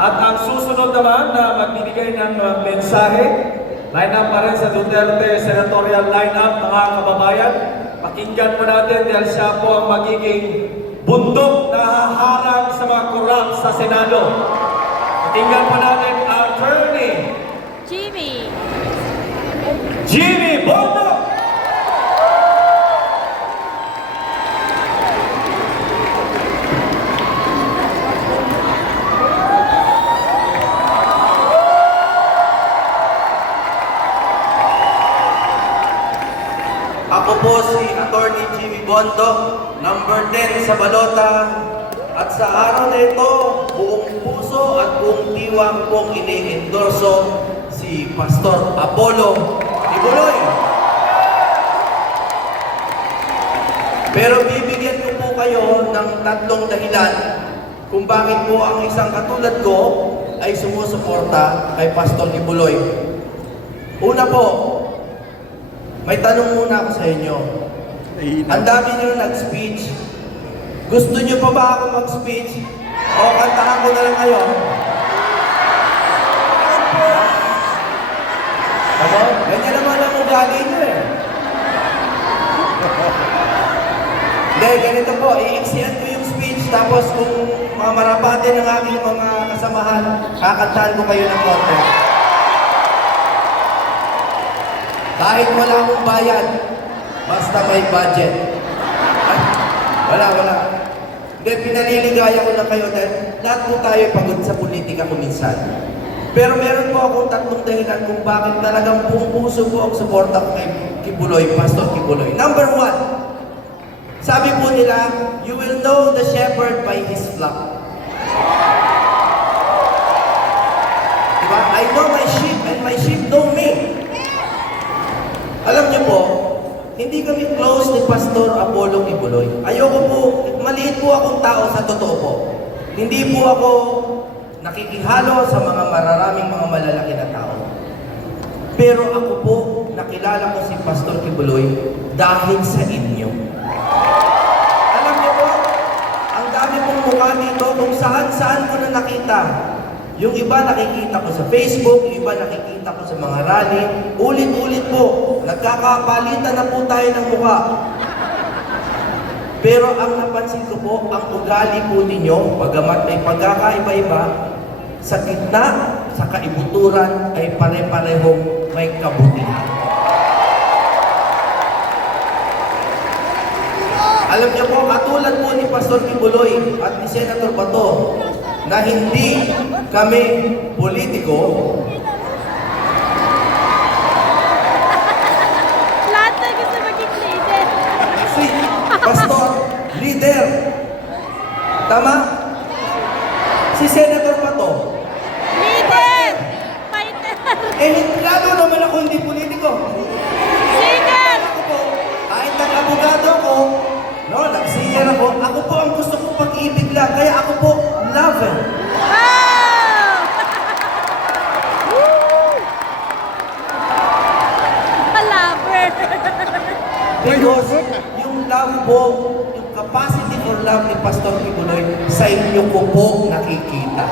At ang susunod naman na magbibigay ng mensahe, line up pa rin sa Duterte senatorial lineup, mga kababayan. Pakinggan po natin dahil siya po ang magiging bundok na haharang sa mga korap sa Senado. Pakinggan po natin Attorney Jimmy Bongo! Ako po si Attorney Jimmy Bondo, number 10 sa balota. At sa araw na ito, buong puso at buong tiwang pong ini-endorso si Pastor Apollo Kibuloy. Pero bibigyan ko po kayo ng tatlong dahilan kung bakit po ang isang katulad ko ay sumusuporta kay Pastor Kibuloy. Una po, may tanong muna ako sa inyo. Ang dami nyo nag-speech. Gusto nyo pa ba ako mag-speech? O kantahan ko na lang kayo? Ano? Ganyan naman ang ugali nyo eh. Hindi, ganito po. I-exian ko yung speech. Tapos kung mamarapatin ng aking mga kasamahan, kakantahan ko kayo ng konti. Kahit wala akong bayad, basta may budget. Wala. Hindi, pinaliligaya ko na kayo dahil lahat po tayo pagod sa politika kuminsan. Pero meron po akong tatlong dahilan kung bakit talagang buong puso po ang suporta ko kay Kibuloy, Pastor Kibuloy. Number 1, sabi po nila, you will know the shepherd by his flock. Diba? I know my sheep and my sheep know me. Alam niyo po, hindi kami close ni Pastor Apollo Kibuloy. Ayoko po, maliit po akong tao sa totoo po. Hindi po ako nakikihalo sa mga mararaming mga malalaki na tao. Pero ako po, nakilala ko si Pastor Kibuloy dahil sa inyo. Alam niyo po, ang dami pong mukha dito kung saan-saan ko na nakita. Yung iba nakikita ko sa Facebook, yung iba nakikita ko sa mga rally. Ulit-ulit po, nagkakapalitan na po tayo ng mukha. Pero ang napansin ko po, ang ugali po ninyo, bagamat may pagkakaiba-iba, sa gitna, sa kaibuturan, ay pare-parehong may kabutihan. Alam niyo po, katulad po ni Pastor Kibuloy at ni Senator Bato, na hindi kami politiko. Lahat na gusto maging leader. Si Pastor, leader. Tama? Si Senator Bato. Leader! Fighter! Lalo naman ako hindi politiko. Singer! Ako po, kahit nag-abogado ako, no, nag-senior ako po ang gusto kong pag-ibig lang. Kaya ako po, lover. Wow! Woo! Palaver! Because yung love po, yung capacity for love ni Pastor Kibuloy, sa inyo ko po nakikita.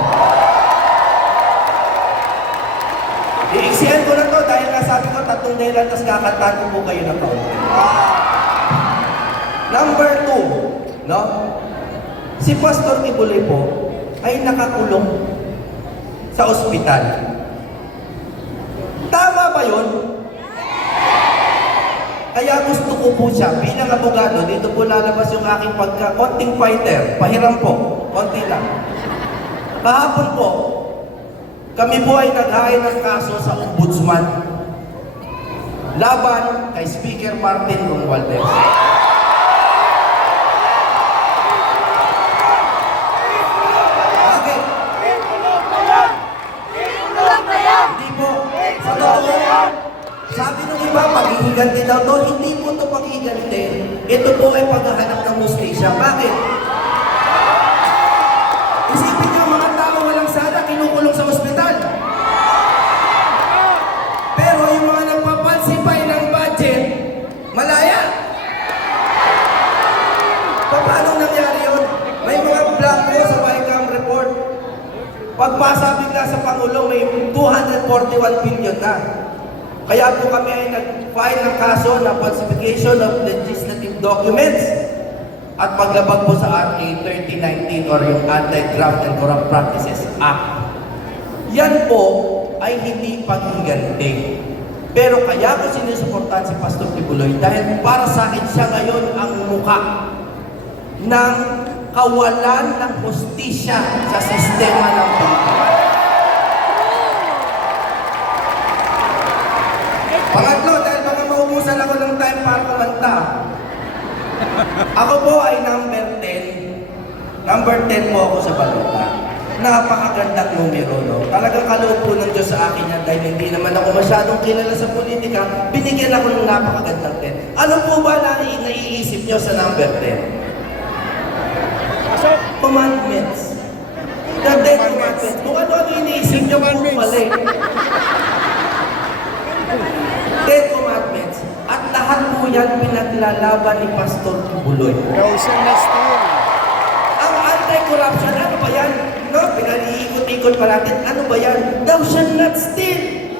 I-exian ko na to dahil nasabi ko tatlong dahilan, tapos kakantahan ko po kayo ng kaunti. Number 2, no? Si Pastor Kibuloy po ay nakakulong sa ospital. Tama ba yun? Kaya gusto ko po siya, bilang abogado, dito po lalabas yung aking konting fighter. Pahiram po, konti lang. Kahapon po, kami po ay naghain ng kaso sa ombudsman laban kay Speaker Martin Romualdez. Bakit? Hindi po. Sa totoo, sabi nung iba, paghihiganti daw to, hindi po ito paghihiganti. Ito po ay paghahanap ng hustisya. Bakit? Isipin niyo, mga tao walang sana, kinukulong sa ospital. Pero yung mga nagpapalsify ng budget, malaya. Paano nangyari yun? May mga blanco sa Bicam report. Pagpasa bigla sa Pangulo, may 241 billion na. Kaya po kami ay nag-file ng kaso na falsification of legislative documents at paglabag po sa RA 3019 or yung Anti-Graft and Corrupt Practices Act. Yan po ay hindi paghiganti. Pero kaya ko sinusuportahan si Pastor Kibuloy dahil para sa akin siya ngayon ang mukha ng kawalan ng hustisya sa sistema ng pangkalan. Pangatlo, dahil baka maubusan ako ng time para kumanta. Ako po ay number 10. Number 10 po ako sa balota. Napakagandang numero, no? Talagang kaloob po ng Diyos sa akin yan dahil hindi naman ako masyadong kilala sa politika, binigyan ako ng napakagandang 10. Ano po ba na naiisip nyo sa number 10? Commandments. The 10 commandments. Kung ano ang iniisip nyo po mali. 10 commandments. At lahat po yan pinaglalaban ni Pastor Kibuloy. Ang anti-corruption, ano ba yan? No, pinaliikot-ikot pa natin. Ano ba yan? Thou shalt not steal.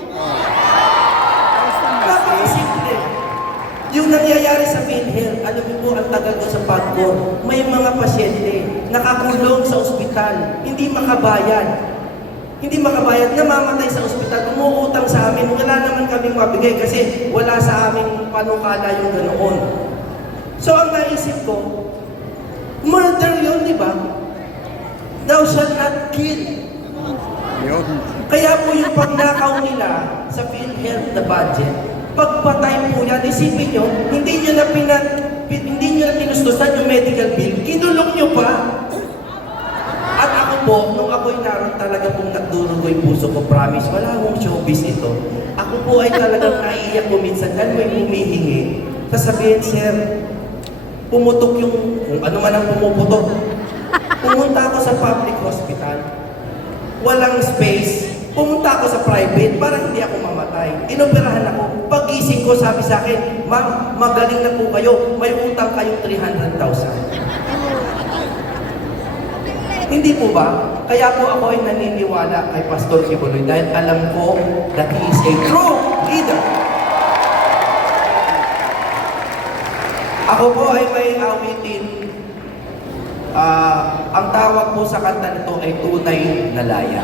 Napakasimple. Yung nangyayari sa PhilHealth, alam niyo po, ang tagal ko sa PAGCOR, may mga pasyente nakakulong sa ospital, hindi makabayad. Hindi makabayad, namamatay sa ospital, umuutang sa amin, wala naman kaming mabigay kasi wala sa aming panukala yung ganoon. So ang naisip ko, murder yun, di ba? Thou shalt not kill. Kaya po yung pagnakaw nila sa PhilHealth na budget, pagpatay po yan, isipin nyo, hindi nyo na tinustusan yung medical bill, kinulong nyo pa. At ako po, nung ako'y naroon talaga pong nagdurugo yung puso ko, promise, wala akong showbiz ito. Ako po ay talagang naiiyak ko minsan, dahil may humihingi. Sasabihin, sir, pumutok yung, kung ano man ang pumuputok. Pumunta ako sa public hospital, walang space. Pumunta ako sa private para hindi ako mamatay. Inoperahan ako. Pag-gising ko, sabi sa akin, ma'am, magaling na po kayo. May utang kayong 300,000. Hindi po ba? Kaya po ako ay naniniwala kay Pastor Kibuloy dahil alam ko that he is a true leader. Ako po ay may awitin. Ang tawag po sa kanta nito ay Tunay na Laya.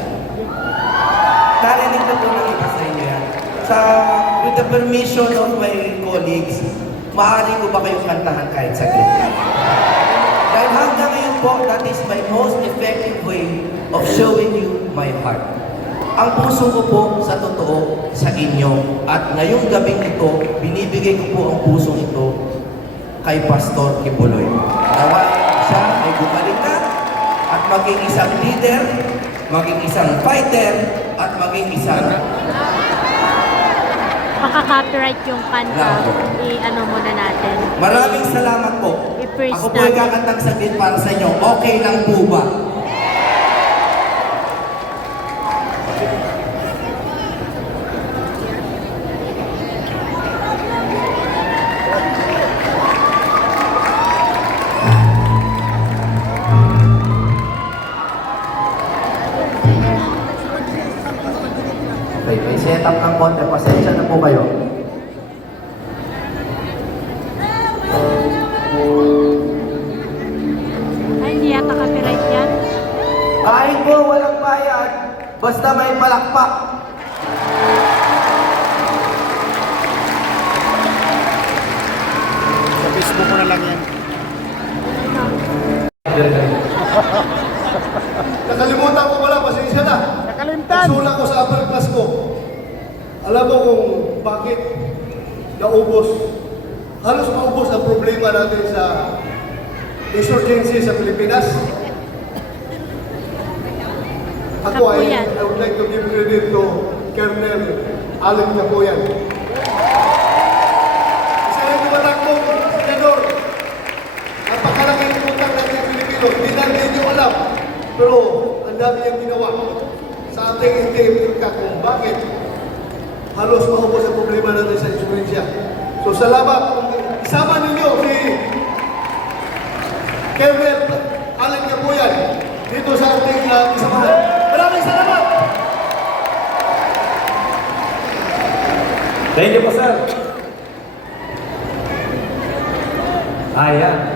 Narinig na po ng iba sa inyo yan. With the permission of my colleagues, maaari ko ba kayong kantahan kahit saglit? Dahil hanggang ngayon po, that is my most effective way of showing you my heart. Ang puso ko po sa totoo sa inyo at ngayong gabing ito, binibigay ko po ang pusong ito kay Pastor Kibuloy. Nawa siya ay gumaling na at maging isang leader, maging isang fighter, at maging isang Maka-copyright yung kanta. I-ano muna natin. Maraming salamat po. I-praise Ako po ay natin. kakantang saglit para sa inyo. Okay lang po ba? Okay, may setup ng konti. Pasensya na po kayo. Ay, hindi yata copyright yan. Kain ko, walang bayad. Basta may palakpak. Sa Facebook mo na lang yan. Nakalimutan ko pala, pasensya na. Nakalimtan! Nagsulat ko sa upper class ko. Alam mo kung bakit naubos, halos maubos ang problema natin sa insurgency sa Pilipinas. Ako Kapuyan. I would like to give credit to Colonel Alec Kapuyan. Isa yung tumatakbong senador. Napakalaking utang natin Pilipino. Hindi natin nyo alam. Pero ang dami niyang ginawa sa ating intimidad kung bakit halos maubos ang problema natin sa insurgensya. So salamat. Isama ninyo si Colonel Alec Kapuyan dito sa ating isamahan. Maraming Maraming salamat! Thank you po, sir. Ayan.